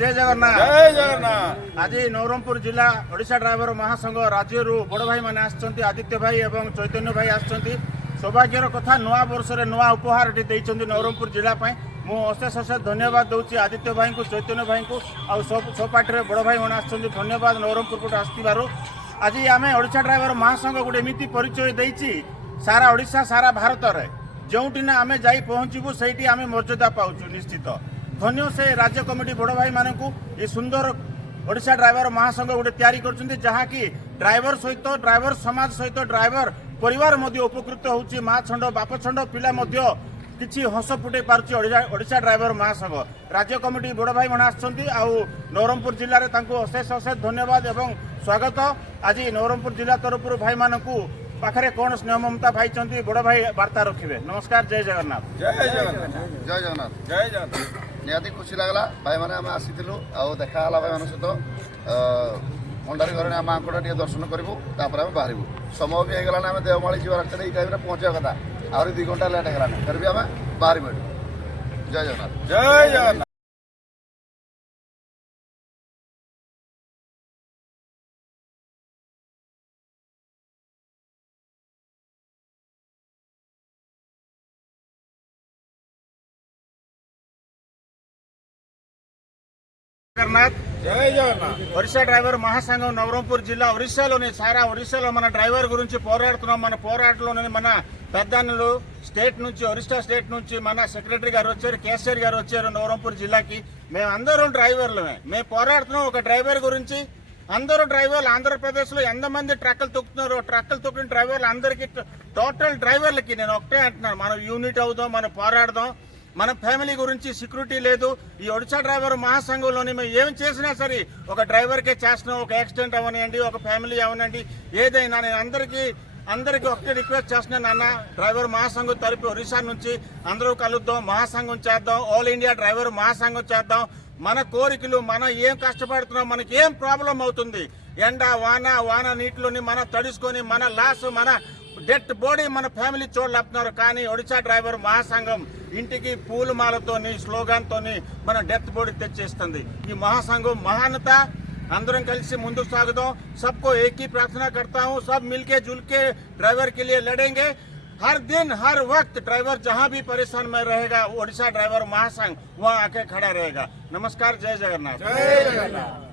जय जगन्नाथ जय जगन्नाथ। आज नवरंगपुर जिला ओडिशा ड्राइवर महासंघ राज्य बड़ भाई मैंने आसछंती आदित्य भाई एवं चैतन्य भाई आसछंती सौभाग्यर कथा नुआ वर्ष नुआ उपहार नवरंगपुर जिला मु अशेष अशेष धन्यवाद दूसरी आदित्य भाई को चैतन्य भाई को आउ सब पार्टी बड़ भाई मैंने आसछंती धन्यवाद नवरंगपुर को आसथिबारु आज आम ओडिशा ड्राइवर महासंघ गोटे एमती परिचय देइछि सारा ओडिशा सारा भारत रे जोंटी ना आमे जाई पहुंचबू सेठी आमे मर्यादा पाउछु निश्चित धन्य से राज्य कमिटी बड़ भाई मानू ये सुंदर ओडिशा ड्राइवर महासंघ गोटे तैयारी करछन्ती जहा कि ड्राइवर सहित ड्राइवर समाज सहित ड्राइवर परिवार मध्य उपकृत होउछि माँ छंड बाप छंड पिला मध्य किछि हस फुटे पारुछि ओडिशा ड्राइवर महासंघ राज्य कमिटी बड़ भाई माने आछन्ती आउ नवरंगपुर जिल्ला रे तांको अशेष अशेष धन्यवाद एवं स्वागत आज नवरंगपुर जिला तरफ भाई मानकू पाखरे कौन स्नेह ममता भाई चंदी बड़ भाई वार्ता रखिए। नमस्कार जय जगन्नाथ जय जगन्नाथ जय जगन्नाथ जय जगन्नाथ। निहाती खुशी लगला भाई मैंने आम आसीलु आउ देखा भाई मान सहित भंडारी घर आम आंकड़ा टे दर्शन करूँ तापर आम बाहर समय भी होगलानी आम देवमाली जी रास्ते ये टाइम पहुँचा कथा आहरी 2 घंटा लेट होगलानी फिर भी आम बाहर बैठू। जय जगन्नाथ जय जगन्नाथ। जय जगन्नाथ। ओडिशा ड्राइवर महासंघ नवरंगपुर जिला ओडिशालोनी सारा ओडिशालो మన డ్రైవర్ గురించి పోరాడుతున్నాం మన పోరాటంలోనే మన పెద్దన్నలు స్టేట్ నుంచి ఒరిస్సా స్టేట్ నుంచి మన సెక్రటరీ గారు వచ్చారు కేసీఆర్ గారు వచ్చారు నవరంగపూర్ జిల్లాకి మేము అందరం డ్రైవర్లమే మేము పోరాడుతున్నాం ఒక డ్రైవర్ గురించి అందరూ డ్రైవర్లు ఆంధ్రప్రదేశ్లో ఎంతమంది ట్రక్కులు తొక్కుతున్నారు ట్రక్కులు తొక్కిన డ్రైవర్లు అందరికీ టోటల్ డ్రైవర్లకి నేను ఒకటే అంటున్నాను మనం యూనిట్ అవుదాం మనం పోరాడదాం మన ఫ్యామిలీ గురించి సెక్యూరిటీ లేదు ఈ ఒడిశా డ్రైవర్ మహాసంఘంలోని మేము ఏం చేసినా సరే ఒక డ్రైవర్కే చేస్తున్నాం ఒక యాక్సిడెంట్ అవనండి ఒక ఫ్యామిలీ అవనండి ఏదైనా నేను అందరికీ ఒకటే రిక్వెస్ట్ చేస్తున్నాను అన్న డ్రైవర్ మహాసంఘం తరపు ఒరిస్సా నుంచి అందరూ కలుద్దాం మహాసంఘం చేద్దాం ఆల్ ఇండియా డ్రైవర్ మహాసంఘం చేద్దాం మన కోరికలు మనం ఏం కష్టపడుతున్నాం మనకి ఏం ప్రాబ్లం అవుతుంది ఎండ వాన నీటిలోని మనం తడుచుకొని మన లాస్ మన డెత్ బాడీ మన ఫ్యామిలీ చూడలేపుతున్నారు కానీ ఒడిశా డ్రైవర్ మహాసంఘం ఇంటికి పూలమాలతోని స్లోగాన్తోని మన డెత్ బాడీ తెచ్చేస్తుంది ఈ మహాసంఘం మహానత अंदर कल मुंदुक सागदां सबको एक ही प्रार्थना करता हूं सब मिलके जुल के ड्राइवर के लिए लड़ेंगे हर दिन हर वक्त ड्राइवर जहां भी परेशान में रहेगा ओडिशा ड्राइवर महासंघ वहां आके खड़ा रहेगा। नमस्कार जय जगन्नाथ। जय जगन्नाथ।